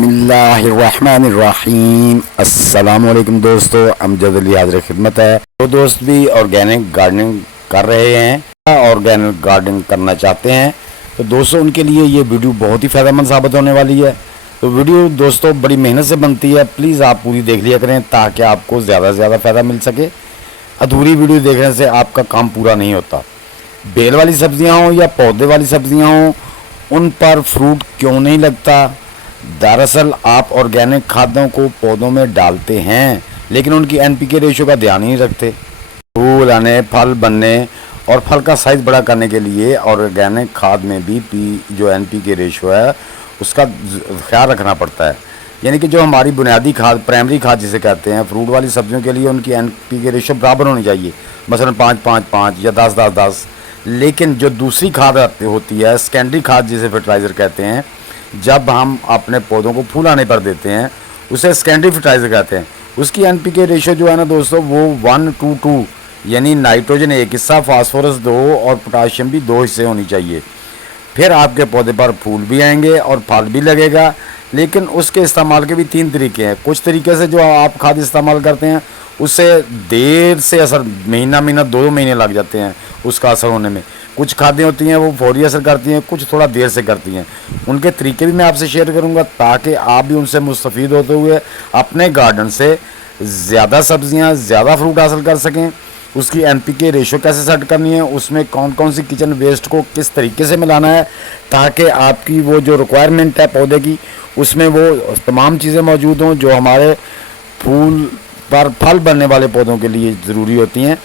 बिस्मिल्लाहिर्रहमानिर्रहीम। अस्सलाम वालेकुम दोस्तों, अमजद अली हाजिर खिदमत है। तो दोस्त भी ऑर्गेनिक गार्डनिंग कर रहे हैं, ऑर्गेनिक गार्डनिंग करना चाहते हैं, तो दोस्तों उनके लिए ये वीडियो बहुत ही फ़ायदेमंद साबित होने वाली है। तो वीडियो दोस्तों बड़ी मेहनत से बनती है, प्लीज़ आप पूरी देख लिया करें ताकि आपको ज़्यादा से ज़्यादा फ़ायदा मिल सके। अधूरी वीडियो देखने से आपका काम पूरा नहीं होता। बेल वाली सब्जियां हों या पौधे वाली सब्जियां हों, उन पर फ्रूट क्यों नहीं लगता? दरअसल आप ऑर्गेनिक खादों को पौधों में डालते हैं लेकिन उनकी एनपीके रेशो का ध्यान ही नहीं रखते। फूल आने, फल बनने और फल का साइज़ बड़ा करने के लिए ऑर्गेनिक खाद में भी जो एनपीके रेशो है उसका ख्याल रखना पड़ता है। यानी कि जो हमारी बुनियादी खाद, प्राइमरी खाद जिसे कहते हैं, फ्रूट वाली सब्जियों के लिए उनकी एनपीके रेशो बराबर होनी चाहिए, मसलन 5-5-5 या 10-10-10। लेकिन जो दूसरी खाद होती है, सेकेंडरी खाद जिसे फर्टिलाइज़र कहते हैं, जब हम अपने पौधों को फूल आने पर देते हैं उसे सेकेंडरी फर्टिलाइज़र कहते हैं। उसकी एनपीके रेशो जो है ना दोस्तों, वो 1:2 यानी नाइट्रोजन 1 हिस्सा, फास्फोरस 2 और पोटाशियम भी 2 हिस्से होनी चाहिए। फिर आपके पौधे पर फूल भी आएंगे और फल भी लगेगा। लेकिन उसके इस्तेमाल के भी 3 तरीके हैं। कुछ तरीके से जो आप खाद इस्तेमाल करते हैं उससे देर से असर, महीना 2 महीने लग जाते हैं उसका असर होने में। कुछ खादें होती हैं वो फौरी असर करती हैं, कुछ थोड़ा देर से करती हैं। उनके तरीके भी मैं आपसे शेयर करूंगा ताकि आप भी उनसे मुस्तफ़ीद होते हुए अपने गार्डन से ज़्यादा सब्जियां, ज़्यादा फ्रूट हासिल कर सकें। उसकी एनपीके रेशो कैसे सेट करनी है, उसमें कौन कौन सी किचन वेस्ट को किस तरीके से मिलाना है ताकि आपकी वो जो रिक्वायरमेंट है पौधे की उसमें वो तमाम चीज़ें मौजूद हों जो हमारे फूल पर फल बनने वाले पौधों के लिए ज़रूरी होती हैं,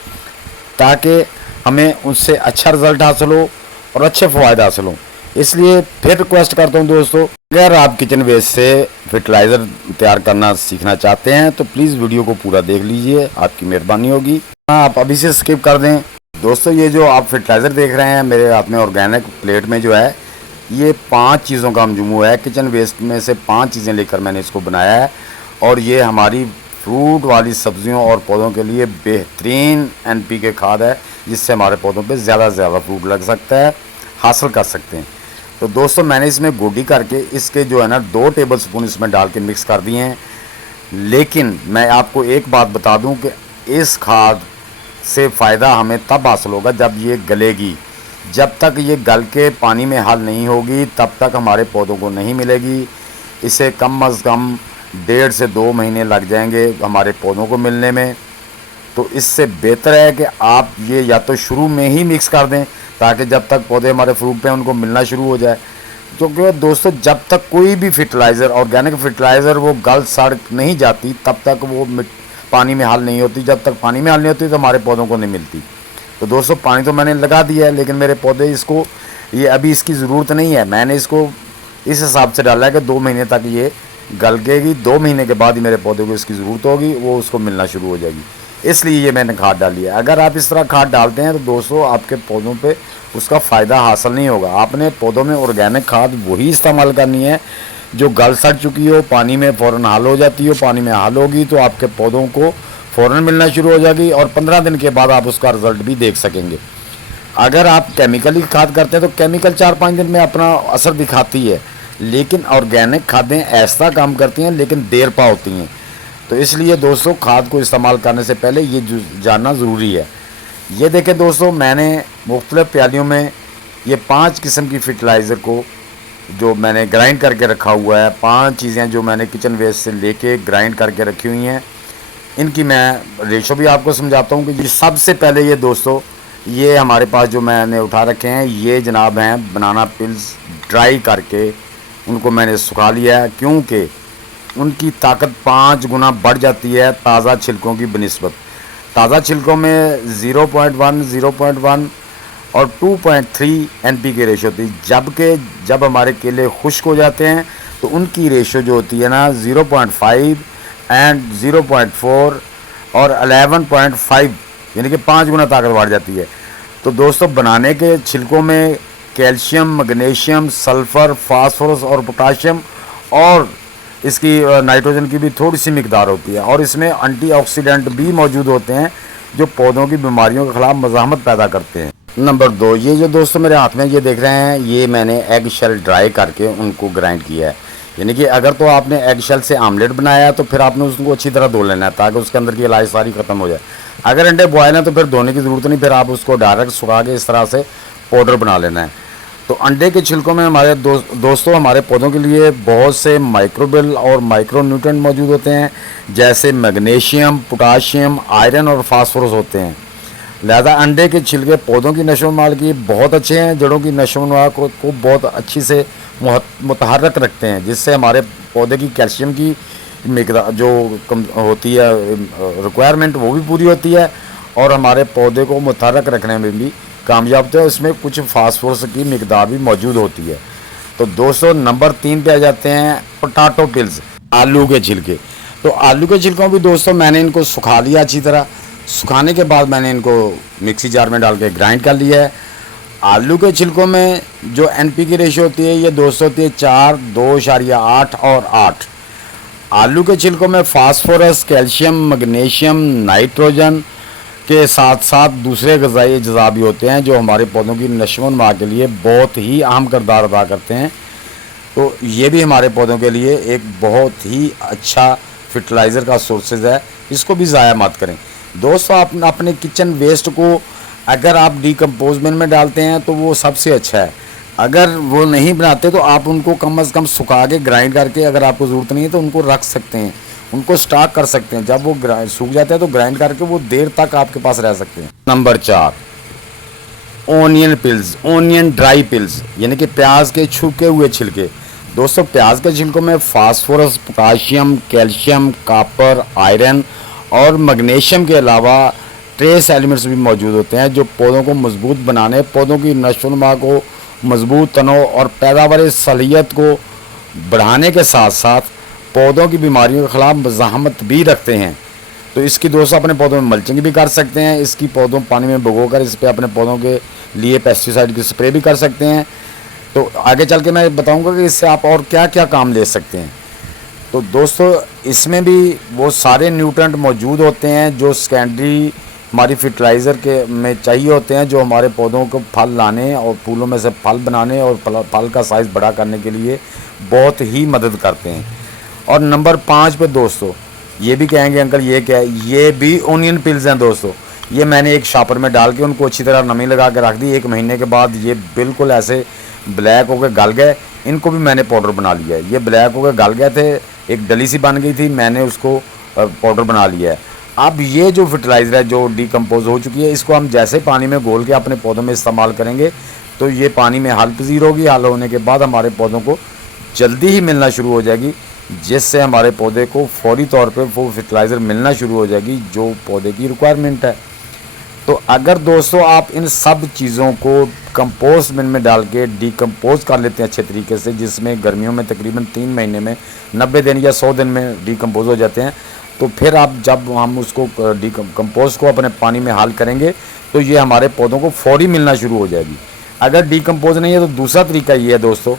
ताकि हमें उससे अच्छा रिज़ल्ट हासिल हो और अच्छे फ़वायद हासिल हों। इसलिए फिर रिक्वेस्ट करता हूं दोस्तों, अगर आप किचन वेस्ट से फर्टिलाइज़र तैयार करना सीखना चाहते हैं तो प्लीज़ वीडियो को पूरा देख लीजिए, आपकी मेहरबानी होगी। आप अभी से स्किप कर दें। दोस्तों ये जो आप फर्टिलाइज़र देख रहे हैं मेरे हाथ में ऑर्गेनिक प्लेट में जो है, ये 5 चीज़ों का मजमूआ है। किचन वेस्ट में से 5 चीज़ें लेकर मैंने इसको बनाया है और ये हमारी फ्रूट वाली सब्जियों और पौधों के लिए बेहतरीन एनपीके खाद है जिससे हमारे पौधों पे ज़्यादा से ज़्यादा फ्रूट लग सकता है, हासिल कर सकते हैं। तो दोस्तों मैंने इसमें गोडी करके इसके जो है ना 2 टेबल स्पून इसमें डाल के मिक्स कर दिए हैं। लेकिन मैं आपको एक बात बता दूं कि इस खाद से फ़ायदा हमें तब हासिल होगा जब ये गलेगी। जब तक ये गल के पानी में हल नहीं होगी तब तक हमारे पौधों को नहीं मिलेगी। इसे कम अज़ कम 1.5 से 2 महीने लग जाएंगे हमारे पौधों को मिलने में। तो इससे बेहतर है कि आप ये या तो शुरू में ही मिक्स कर दें ताकि जब तक पौधे हमारे फ्रूट पे उनको मिलना शुरू हो जाए। क्योंकि दोस्तों जब तक कोई भी फर्टिलाइज़र, ऑर्गेनिक फर्टिलाइज़र, वो गल सड़ नहीं जाती तब तक वो पानी में हल नहीं होती। जब तक पानी में हल नहीं होती तो हमारे पौधों को नहीं मिलती। तो दोस्तों पानी तो मैंने लगा दिया है लेकिन मेरे पौधे इसको, ये अभी इसकी ज़रूरत नहीं है। मैंने इसको इस हिसाब से डाला है कि 2 महीने तक ये गलगेगी। 2 महीने के बाद ही मेरे पौधे को इसकी ज़रूरत होगी, वो उसको मिलना शुरू हो जाएगी। इसलिए ये मैंने खाद डाली है। अगर आप इस तरह खाद डालते हैं तो दोस्तों आपके पौधों पे उसका फ़ायदा हासिल नहीं होगा। आपने पौधों में ऑर्गेनिक खाद वही इस्तेमाल करनी है जो गल सड़ चुकी हो, पानी में फ़ौरन हल हो जाती हो। पानी में हल होगी तो आपके पौधों को फ़ौरन मिलना शुरू हो जाएगी और 15 दिन के बाद आप उसका रिज़ल्ट भी देख सकेंगे। अगर आप केमिकली खाद करते हैं तो केमिकल 4-5 दिन में अपना असर दिखाती है, लेकिन ऑर्गेनिक खादें ऐसा काम करती हैं लेकिन देर पा होती हैं। तो इसलिए दोस्तों खाद को इस्तेमाल करने से पहले ये जानना ज़रूरी है। ये देखें दोस्तों, मैंने मुख्तलिफ़ प्यालियों में ये 5 किस्म की फर्टिलाइज़र को जो मैंने ग्राइंड करके रखा हुआ है, 5 चीज़ें जो मैंने किचन वेस्ट से लेके ग्राइंड करके रखी हुई हैं, इनकी मैं रेशो भी आपको समझाता हूँ। कि सबसे पहले ये दोस्तों, ये हमारे पास जो मैंने उठा रखे हैं ये जनाब हैं बनाना पिल्स। ड्राई करके उनको मैंने सुखा लिया है क्योंकि उनकी ताकत 5 गुना बढ़ जाती है ताज़ा छिलकों की बनिस्बत। ताज़ा छिलकों में 0.1, 0.1 और 2.3 एनपीके रेशो होती है, जबकि जब हमारे केले खुश्क हो जाते हैं तो उनकी रेशो जो होती है ना 0.5 एंड 0.4 और 11.5, यानी कि 5 गुना ताकत बढ़ जाती है। तो दोस्तों बनाने के छिलकों में कैल्शियम, मैग्नीशियम, सल्फ़र, फास्फोरस और पोटाशियम और इसकी नाइट्रोजन की भी थोड़ी सी मिकदार होती है और इसमें एंटीऑक्सीडेंट भी मौजूद होते हैं जो पौधों की बीमारियों के ख़िलाफ़ मज़ाहमत पैदा करते हैं। नंबर 2, ये जो दोस्तों मेरे हाथ में ये देख रहे हैं, ये मैंने एग शेल ड्राई करके उनको ग्राइंड किया है। یعنی کہ اگر تو آپ نے ایگ شیل سے آملیٹ بنایا تو پھر آپ نے اس کو اچھی طرح دھو لینا ہے تاکہ اس کے اندر کی الائش ساری ختم ہو جائے. اگر انڈے بوائل ہیں تو پھر دھونے کی ضرورت نہیں, پھر آپ اس کو ڈائریکٹ سکھا کے اس طرح سے پاؤڈر بنا لینا ہے. تو انڈے کے چھلکوں میں ہمارے دوستوں ہمارے پودوں کے لیے بہت سے مائکروبل اور مائکرو نیوٹرنٹ موجود ہوتے ہیں, جیسے میگنیشیم, پوٹاشیم, آئرن اور فاسفورس ہوتے ہیں. لہذا انڈے کے چھلکے پودوں کی نشو و نما کے بہت اچھے ہیں, جڑوں کی نشو و نما کو بہت اچھی سے متحرک رکھتے ہیں, جس سے ہمارے پودے کی کیلشیم کی مقدار جو ہوتی ہے ریکوائرمنٹ وہ بھی پوری ہوتی ہے, اور ہمارے پودے کو متحرک رکھنے میں بھی کامیاب ہوتے ہیں. اس میں کچھ فاسفورس کی مقدار بھی موجود ہوتی ہے. تو دوستو نمبر 3 پہ آ جاتے ہیں پوٹیٹو پلز, آلو کے چھلکے. تو آلو کے چھلکوں بھی دوستو میں نے ان کو سکھا لیا اچھی طرح. سکھانے کے بعد میں نے ان کو مکسی جار میں ڈال کے گرائنڈ کر لیا ہے. آلو کے چھلکوں میں جو این پی کی ریشو ہوتی ہے یہ دوستو ہوتی ہے 4, 2.8 اور 8. آلو کے چھلکوں میں فاسفورس, کیلشیم, میگنیشیم, نائٹروجن کے ساتھ ساتھ دوسرے غذائی اجزاء بھی ہوتے ہیں جو ہمارے پودوں کی نشو و نما کے لیے بہت ہی اہم کردار ادا کرتے ہیں. تو یہ بھی ہمارے پودوں کے لیے ایک بہت ہی اچھا فرٹیلائزر کا سورسز ہے, اس کو بھی ضائع مت کریں. دوستو آپ اپنے کچن ویسٹ کو اگر آپ ڈیکمپوزمنٹ میں ڈالتے ہیں تو وہ سب سے اچھا ہے. اگر وہ نہیں بناتے تو آپ ان کو کم از کم سکھا کے گرائنڈ کر کے, اگر آپ کو ضرورت نہیں ہے تو ان کو رکھ سکتے ہیں, ان کو سٹاک کر سکتے ہیں. جب وہ سوکھ جاتے ہیں تو گرائنڈ کر کے وہ دیر تک آپ کے پاس رہ سکتے ہیں. Number 4 onion peels, onion dry peels, یعنی کہ پیاز کے چھکے ہوئے چھلکے. دوستو پیاز کے چھلکوں میں phosphorus, potassium, calcium, copper, iron اور میگنیشیم کے علاوہ ٹریس ایلیمنٹس بھی موجود ہوتے ہیں جو پودوں کو مضبوط بنانے, پودوں کی نشو و نما کو مضبوط تنوع اور پیداوار صلاحیت کو بڑھانے کے ساتھ ساتھ پودوں کی بیماریوں کے خلاف مزاحمت بھی رکھتے ہیں. تو اس کی دوستوں اپنے پودوں میں ملچنگ بھی کر سکتے ہیں, اس کی پودوں پانی میں بھگو کر اس پہ اپنے پودوں کے لیے پیسٹی سائڈ کی سپرے بھی کر سکتے ہیں. تو آگے چل کے میں بتاؤں گا کہ اس سے آپ اور کیا کیا کام لے سکتے ہیں. تو دوستو اس میں بھی وہ سارے نیوٹرنٹ موجود ہوتے ہیں جو سیکنڈری ہماری فرٹیلائزر کے میں چاہیے ہوتے ہیں, جو ہمارے پودوں کو پھل لانے اور پھولوں میں سے پھل بنانے اور پھل کا سائز بڑا کرنے کے لیے بہت ہی مدد کرتے ہیں. اور نمبر 5 پہ دوستو یہ بھی کہیں گے انکل یہ کیا ہے, یہ بھی اونین پلز ہیں دوستو. یہ میں نے ایک شاپر میں ڈال کے ان کو اچھی طرح نمی لگا کے رکھ دی. 1 مہینے کے بعد یہ بالکل ایسے بلیک ہو کے گل گئے. ان کو بھی میں نے پاؤڈر بنا لیا ہے. یہ بلیک ہو کے گل گئے تھے, ایک ڈلی سی بن گئی تھی, میں نے اس کو پاؤڈر بنا لیا ہے. اب یہ جو فرٹیلائزر ہے جو ڈیکمپوز ہو چکی ہے, اس کو ہم جیسے پانی میں گھول کے اپنے پودوں میں استعمال کریں گے تو یہ پانی میں حل پذیر ہوگی. حل ہونے کے بعد ہمارے پودوں کو جلدی ہی ملنا شروع ہو جائے گی, جس سے ہمارے پودے کو فوری طور پہ وہ فرٹیلائزر ملنا شروع ہو جائے گی جو پودے کی ریکوائرمنٹ ہے. تو اگر دوستو آپ ان سب چیزوں کو کمپوسٹ بن میں ڈال کے ڈیکمپوز کر لیتے ہیں اچھے طریقے سے, جس میں گرمیوں میں تقریباً 3 مہینے میں 90 دن یا 100 دن میں ڈیکمپوز ہو جاتے ہیں, تو پھر آپ جب ہم اس کو کمپوسٹ کو اپنے پانی میں حل کریں گے تو یہ ہمارے پودوں کو فوری ملنا شروع ہو جائے گی. اگر ڈیکمپوز نہیں ہے تو دوسرا طریقہ یہ ہے دوستو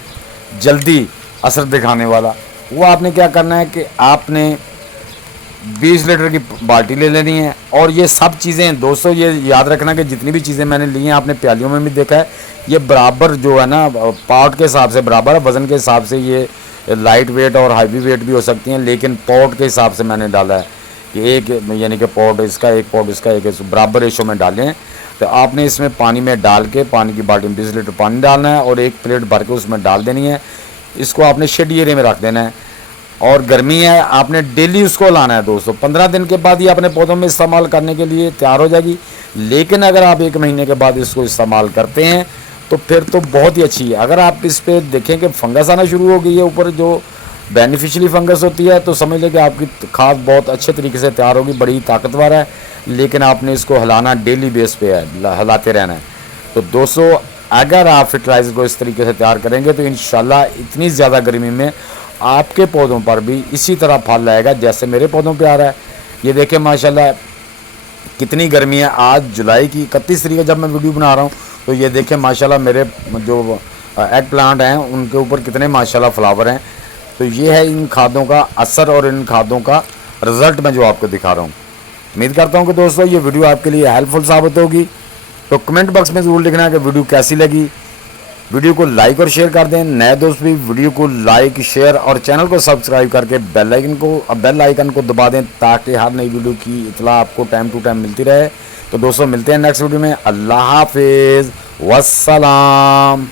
جلدی اثر دکھانے والا. وہ آپ نے کیا کرنا ہے کہ آپ نے 20 لیٹر کی بالٹی لے لینی ہے, اور یہ سب چیزیں دوستو یہ یاد رکھنا کہ جتنی بھی چیزیں میں نے لی ہیں آپ نے پیالیوں میں بھی دیکھا ہے, یہ برابر جو ہے نا پاٹ کے حساب سے برابر ہے, وزن کے حساب سے یہ لائٹ ویٹ اور ہیوی ویٹ بھی ہو سکتی ہیں, لیکن پاٹ کے حساب سے میں نے ڈالا ہے کہ ایک یعنی کہ پاٹ اس کا, ایک پاٹ اس کا, ایک برابر ریشو میں ڈالیں. تو آپ نے اس میں پانی میں ڈال کے پانی کی بالٹی میں 20 لیٹر پانی ڈالنا ہے اور 1 پلیٹ بھر کے اس میں ڈال دینی ہے. اس کو آپ نے شیڈ ایریا میں رکھ دینا ہے, اور گرمی ہے آپ نے ڈیلی اس کو لانا ہے دوستو. 15 دن کے بعد یہ اپنے پودوں میں استعمال کرنے کے لیے تیار ہو جائے گی. لیکن اگر آپ 1 مہینے کے بعد اس کو استعمال کرتے ہیں تو پھر تو بہت ہی اچھی ہے. اگر آپ اس پہ دیکھیں کہ فنگس آنا شروع ہو گئی ہے اوپر, جو بینیفیشلی فنگس ہوتی ہے, تو سمجھ لیں کہ آپ کی کھاد بہت اچھے طریقے سے تیار ہوگی, بڑی طاقتور ہے, لیکن آپ نے اس کو ہلانا ڈیلی بیس پہ ہے, ہلاتے رہنا ہے. تو دوستو اگر آپ فرٹیلائزر کو اس طریقے سے تیار کریں گے تو انشاءاللہ اتنی زیادہ گرمی میں آپ کے پودوں پر بھی اسی طرح پھل لائے گا جیسے میرے پودوں پہ آ رہا ہے. یہ دیکھیں ماشاءاللہ کتنی گرمی ہے. آج جولائی کی 31 تاریخ جب میں ویڈیو بنا رہا ہوں تو یہ دیکھیں ماشاءاللہ میرے جو ایگ پلانٹ ہیں ان کے اوپر کتنے ماشاءاللہ فلاور ہیں. تو یہ ہے ان کھادوں کا اثر اور ان کھادوں کا رزلٹ میں جو آپ کو دکھا رہا ہوں. امید کرتا ہوں کہ دوستو یہ ویڈیو آپ کے لیے ہیلپ فل ثابت ہوگی. تو کمنٹ باکس میں ضرور لکھنا ہے کہ ویڈیو کیسی لگی. वीडियो को लाइक और शेयर कर दें। नए दोस्त भी वीडियो को लाइक शेयर और चैनल को सब्सक्राइब करके बेल आइकन को दबा दें ताकि हर नई वीडियो की इत्तला आपको टाइम टू टाइम मिलती रहे। तो दोस्तों मिलते हैं नेक्स्ट वीडियो में। अल्लाह हाफिज़, वस्सलाम।